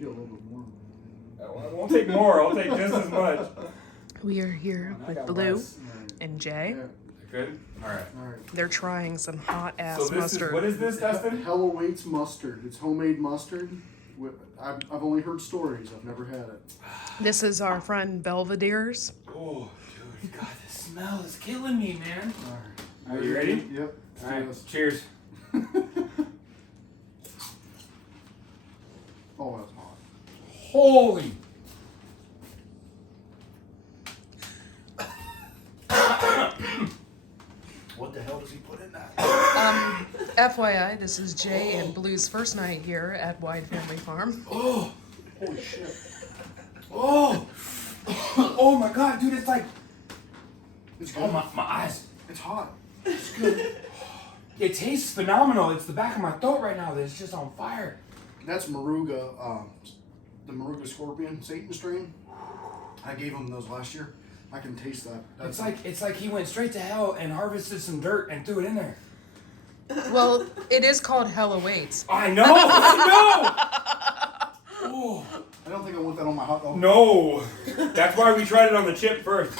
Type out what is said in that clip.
get a little bit more. I won't take more. I'll take just as much. We are here with Blue and Jay. Yeah. Good? All right. All right. They're trying some hot ass So this mustard. is, what is this, Dustin? Hella Waits mustard. It's homemade mustard. I've only heard stories. I've never had it. This is our friend Belvedere's. Oh, dude, God, the smell is killing me, man. All right. Are you ready? Yep. All right, cheers. Oh, that's hot. Holy. What the hell does he put in that? FYI, this is Jay and Blue's first night here at Whyde Family Farm. Oh, Holy shit. oh, oh my God, dude, it's like, It's good. oh my eyes. It's hot. It's good. It tastes phenomenal. It's the back of my throat right now. It's just on fire. That's Moruga, the Moruga Scorpion Satan strain. I gave him those last year. I can taste that. It's like he went straight to hell and harvested some dirt and threw it in there. Well, it is called Hella Waits. I know. I know. Oh, I don't think I want that on my hot dog. no. That's why we tried it on the chip first.